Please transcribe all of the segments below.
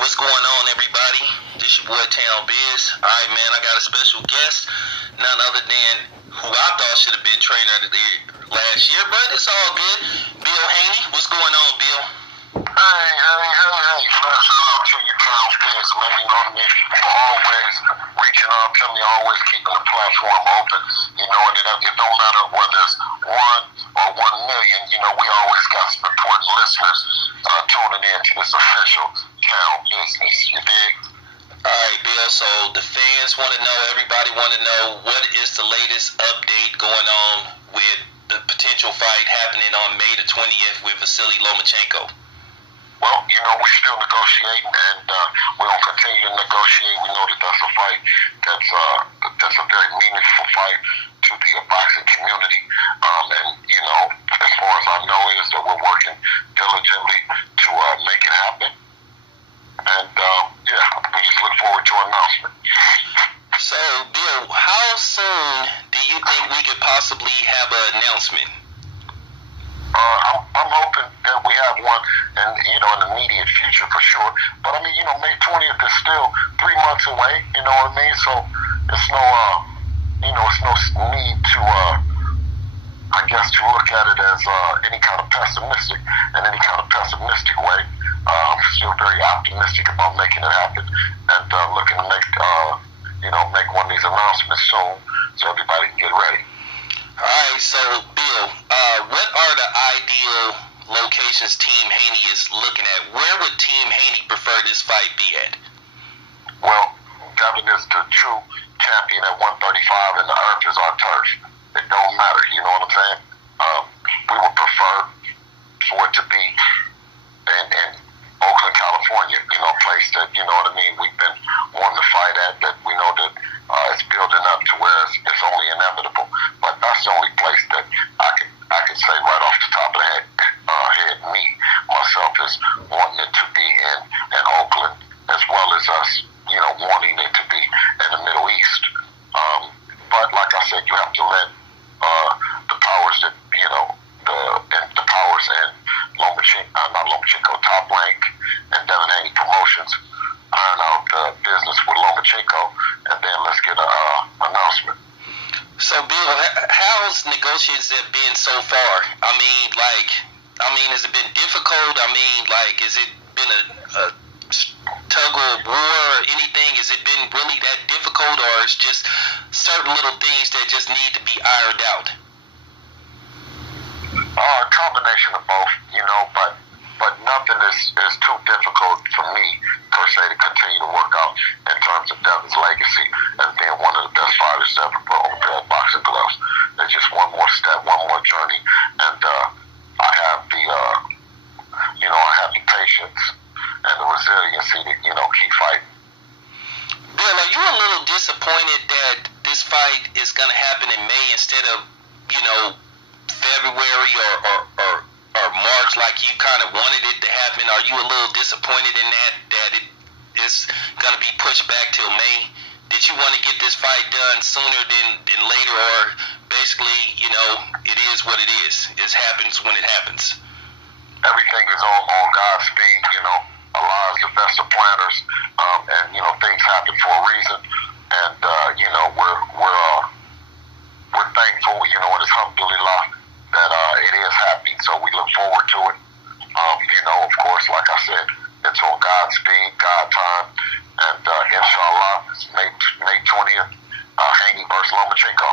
what's going on, everybody? This your boy Town Biz. Alright, man, I got a special guest. None other than who I thought should have been trainer of the year last year, but it's all good. Bill Haney. What's going on, Bill? Hey, man, shout out to you, Town Biz, man. You know what I mean? Always reaching out to me, always keeping the platform open. You know, and it don't matter whether it's 1 or 1 million. You know, we always got some important listeners tuning in to this official Town Business. You dig? Alright, Bill, so the fans want to know, everybody want to know, what is the latest update going on with the potential fight happening on May the 20th with Vasily Lomachenko? Well, you know, we're still negotiating, and we're going to continue to negotiate. We know that that's a fight that's a very meaningful fight to the boxing community. And, you know, as far as I know is that we're working diligently to make it happen. And, yeah, we just look forward to an announcement. So, Bill, how soon do you think we could possibly have an announcement? I'm hoping that we have one, and in the immediate future for sure. But I mean, May 20th is still 3 months away. You know what I mean? So it's no, it's no need to, I guess, to look at it as any kind of pessimistic way. I'm still very optimistic about making it happen, and looking to make one of these announcements soon, so everybody can get ready. Alright, so Bill, what are the ideal locations Team Haney is looking at? Where would Team Haney prefer this fight be at? Well, Devin is the true champion at 135, and the earth is our turf. It don't matter, you know what I'm saying? We would prefer for it to be in Oakland, California, a place that, you know what I mean, we've been wanting to fight at, that we know that it's building up to where it's only inevitable. But that's the only place that I could say right off the top of the head, myself, is wanting it to be in Oakland, as well as us, wanting it to be in the Middle East. But like I said, you have to let the powers that, the powers and Lomachenko, Top Rank, and Devin Haney Promotions iron out the business with Lomachenko, and then let's get an announcement. So, Bill, how's negotiations have been so far? I mean, has it been difficult? Has it been a tug of war or anything? Has it been really that difficult, or it's just certain little things that just need to be ironed out? A combination of both, but nothing is too difficult for me, per se, to continue to work out in terms of Devin's legacy as being one of the best fighters to ever put on a pair of boxing gloves. It's just one more step, one more journey, and I have the patience and the resiliency to, keep fighting. Bill, are you a little disappointed that this fight is going to happen in May instead of, February or March, like you kind of wanted it to happen? Are you a little disappointed in that it is going to be pushed back till May? Did you want to get this fight done sooner than later, or basically, it is what it is? It happens when it happens. Everything is on God's speed. Allah is the best of planners, and things happen for a reason. And we're thankful, and alhamdulillah, that it is happening. So we look forward to it. Of course, like I said, it's on God's speed, God time, and inshallah, May 20th, Haney versus Lomachenko.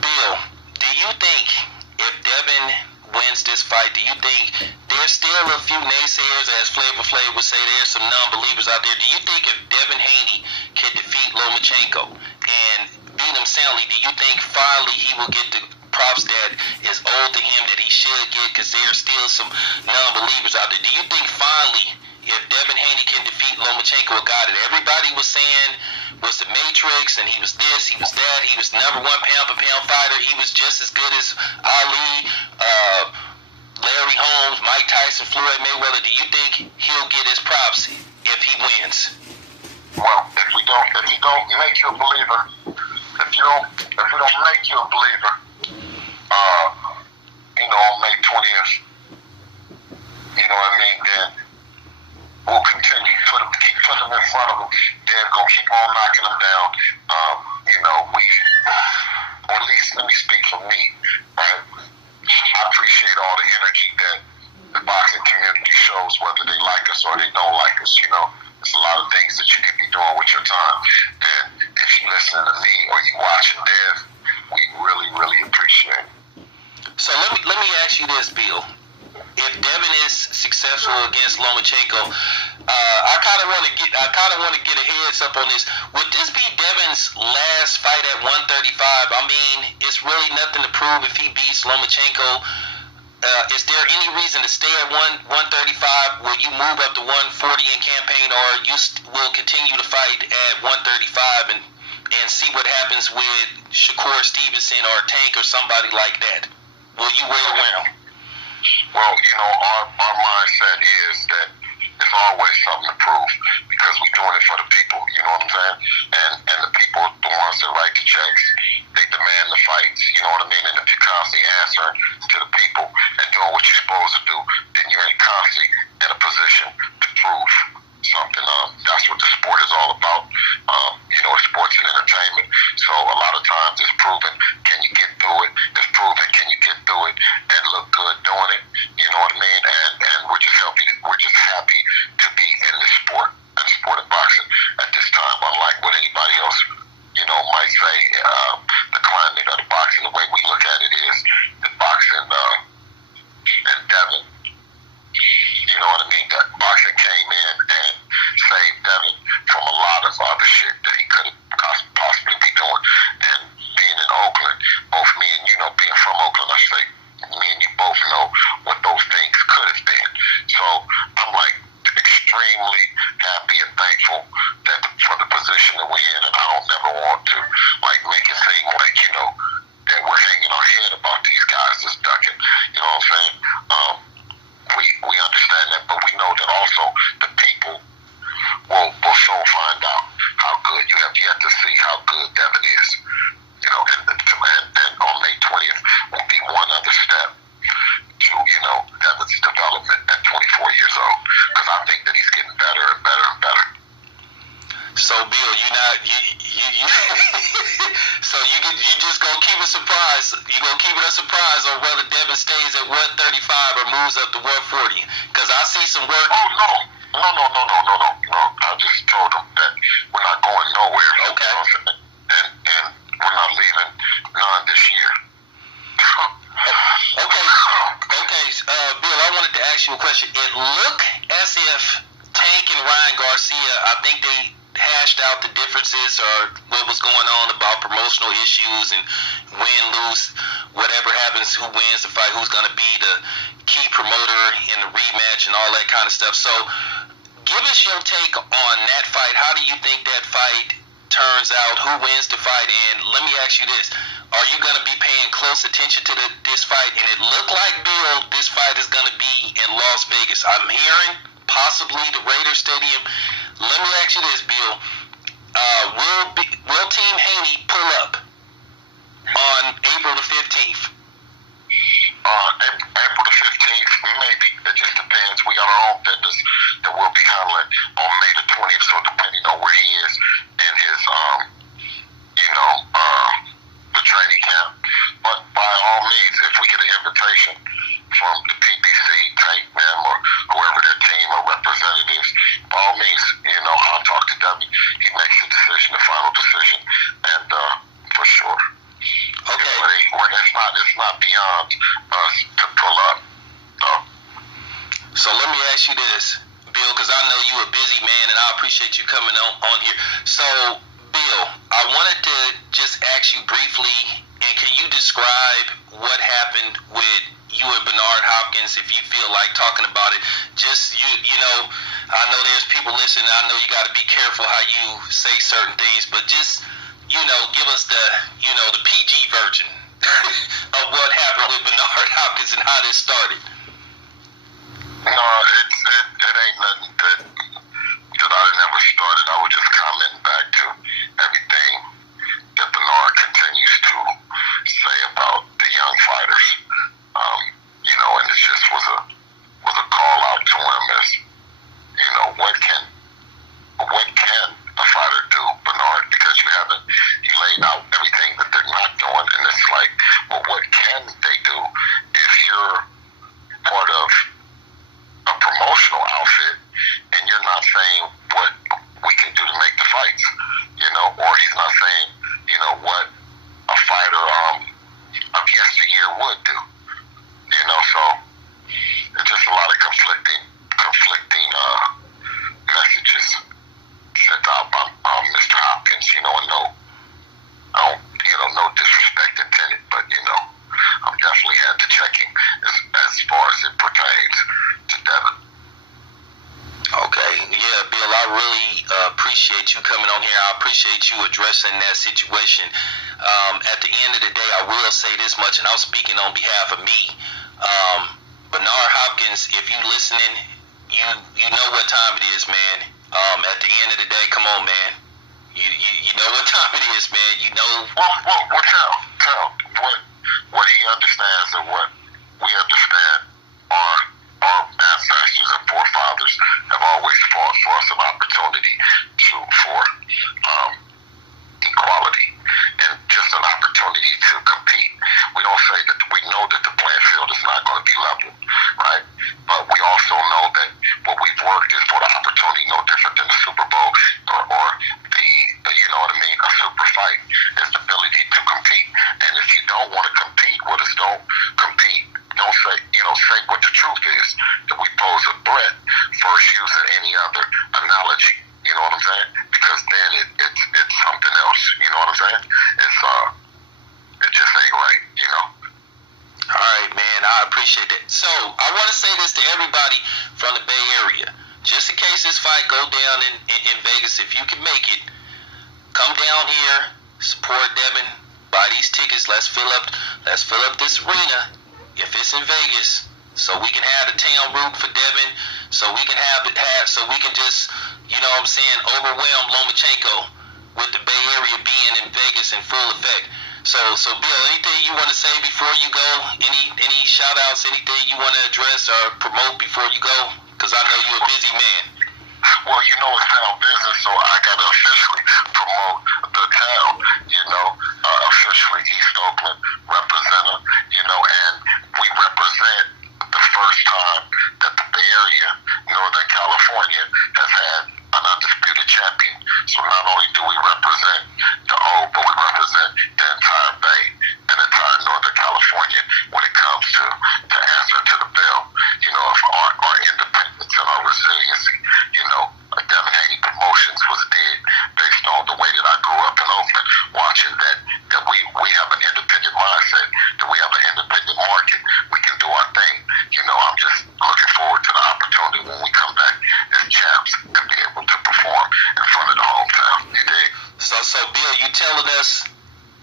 Bill, do you think if Devin wins this fight, do you think there's still a few naysayers, as Flavor Flav would say, there's some non-believers out there? Do you think if Devin Haney can defeat Lomachenko and beat him soundly, do you think finally he will get the props that is owed to him, that he should get, because there's still some non-believers out there? Do you think finally, if Devin Haney can defeat Lomachenko, a guy that everybody was saying was the Matrix, and he was this, he was that, he was #1 pound-for-pound fighter, he was just as good as Ali, Larry Holmes, Mike Tyson, Floyd Mayweather, do you think he'll get his props if he wins? Well, if you don't make you a believer, if we don't make you a believer, on May 20th, then we'll continue front of them, they're going to keep on knocking them down. Or at least let me speak for me, right? I appreciate all the energy that the boxing community shows, whether they like us or they don't like us. There's a lot of things that you could be doing with your time. And if you listen to me or you watching Dev, we really, really appreciate it. So let me ask you this, Bill. If Devin is successful against Lomachenko, I kind of want to get a heads up on this. Would this be Devin's last fight at 135? I mean, it's really nothing to prove if he beats Lomachenko. Is there any reason to stay at 135? Will you move up to 140 in campaign, or you will continue to fight at 135 and see what happens with Shakur Stevenson or Tank or somebody like that? Will you wait around? Well, our mindset is that it's always something to prove because we're doing it for the people, you know what I'm saying? And the people, the ones that write the checks, they demand the fights, you know what I mean? And if you're constantly answering to the people and doing what you're supposed to do, then you're constantly in a position to prove something. That's what the sport is all about. Sports and entertainment. So a lot of times it's proven, can you get through it? It's proven, can you get through it and look good doing it? You know what I mean? And we're just happy to be in the sport of boxing at this time, unlike what anybody else, might say. The climate of the boxing, the way we look at it is that boxing and Devin, you know what I mean? That boxing came in and saved Devin from a lot of other shit that he could possibly be doing. And being in Oakland, both me and being from Oakland, I say, me and you both know what those things could have been. So I'm like extremely happy and thankful that for the position that we're in, and I don't never want to make it seem like that we're hanging our head about these guys just ducking. You know what I'm saying? We understand that, but we know that also the people will soon find out how good. You have yet to see how good Devin is. And on May 20th will be one other step to Devin's development at 24 years old, because I think that he's getting better and better and better. So Bill, so you just gonna keep a surprise. You gonna keep it a surprise on whether Devin stays at 135 or moves up to 140? Because I see some work. Oh no. I just told him that we're not going nowhere. Okay. And we're not leaving none this year. Okay. Bill, I wanted to ask you a question. It looked as if Tank and Ryan Garcia, I think they hashed out the differences or what was going on about promotional issues and win, lose, whatever happens, who wins the fight, who's going to be the key promoter in the rematch and all that kind of stuff. So give us your take on that fight. How do you think that fight turns out? Who wins the fight? And let me ask you this. Are you going to be paying close attention to this fight? And it looked like, Bill, this fight is going to be in Las Vegas. I'm hearing possibly the Raiders Stadium. Let me ask you this, Bill. Will Team Haney pull up on April the 15th? April the 15th, maybe. It just depends. We got our own business that we'll be handling on May the 20th. So depending on where he is in his, the training camp. But by all means, if we get an invitation from the PBC, Tank, them, or whoever their team or representatives, by all means, I'll talk to Debbie. He makes the decision, the final decision, and for sure. Okay. It's not beyond us to pull up. So let me ask you this, Bill, because I know you're a busy man, and I appreciate you coming on here. So, Bill, I wanted to just ask you briefly, and can you describe what happened with you and Bernard Hopkins, if you feel like talking about it? Just, I know there's people listening. I know you got to be careful how you say certain things, but just, give us the PG version of what happened with Bernard Hopkins and how this started. No, it ain't nothing that I never started. I was just commenting back to everything that Bernard continues to say about the young fighters. And it just was a call out to him as, what can really appreciate you coming on here. I appreciate you addressing that situation. At the end of the day, I will say this much, and I'm speaking on behalf of me. Bernard Hopkins, if you listening, you know what time it is, man. At the end of the day, come on, man. You know what time it is, man. You know. Well, tell what he understands and what we understand are our ancestors and forefathers have always fought for us an opportunity for equality and just an opportunity to compete. We don't say that we know that the playing field is not going to be level, right? But we also know that what we've worked is for the opportunity, no different than the Super Bowl or the you know what I mean, a super fight, is the ability to compete. And if you don't want to compete with us, don't compete. Don't say, say what the truth is, that we pose a threat first using any other analogy. You know what I'm saying? Because then it's something else. You know what I'm saying? It just ain't right. All right, man. I appreciate that. So I want to say this to everybody from the Bay Area. Just in case this fight go down in Vegas, if you can make it, come down here, support Devin, buy these tickets. Let's fill up this arena. If it's in Vegas, so we can have the town root for Devin, so we can so we can just, overwhelm Lomachenko with the Bay Area being in Vegas in full effect. So Bill, anything you want to say before you go? Any shout outs, anything you want to address or promote before you go? Because I know you're a busy man. Well, it's town business, so I got to officially promote the town, officially East Oakland representative, and we represent the first time that the Bay Area, Northern California, has had an undisputed champion. So not only do we represent the O, but we represent the entire Bay and entire Northern California when it comes to answer to the bell, of our independence and our resiliency. Devin Haney Promotions was did based on the way that I grew up in Oakland, watching that we have an independent mindset, that we have an independent market. We can do our thing. I'm just looking forward to the opportunity when we come back as champs and be able to perform in front of the hometown. You dig? So Bill, you telling us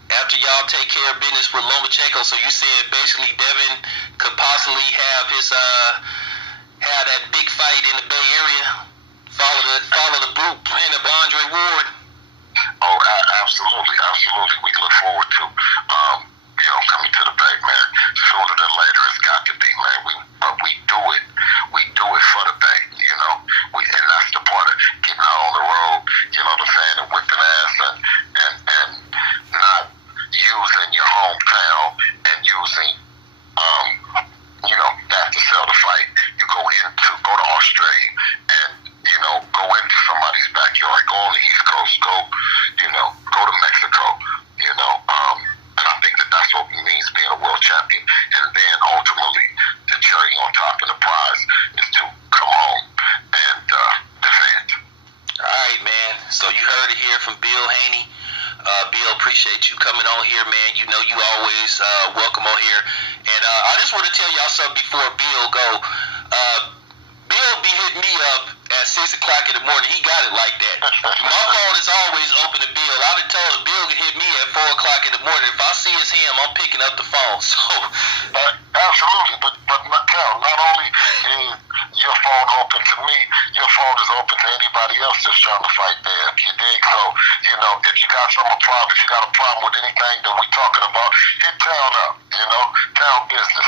after y'all take care of business with Lomachenko, so you said basically Devin could possibly have his have that big fight in the Bay Area, follow the blueprint of Andre Ward. Oh, absolutely. We look forward to coming to the Bay, man. Sooner than later, it's got to be, man. But we do it for the Bay, and that's the part of getting out on the road, and whipping ass and not using your hometown and using that to sell the fight. You go to Australia and go into somebody's backyard, go on the East Coast, go to Mexico, and I think that's what it means being a world champion. And then ultimately, the cherry on top of the prize is to come home and defend. All right, man. So you heard it here from Bill Haney. Bill, appreciate you coming on here, man. You always welcome on here. And I just want to tell y'all something before Bill go. Bill be hitting me up at 6 o'clock in the morning. He got it like that. My phone is always open to Bill. I done told him Bill can hit me at 4 o'clock in the morning. If I see it's him, I'm picking up the phone. So absolutely, but not only is your phone open to me, your phone is open to anybody else that's trying to fight there. You dig? So, if you got if you got a problem with anything that we talking about, hit town up, town business.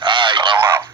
All right. I'm out.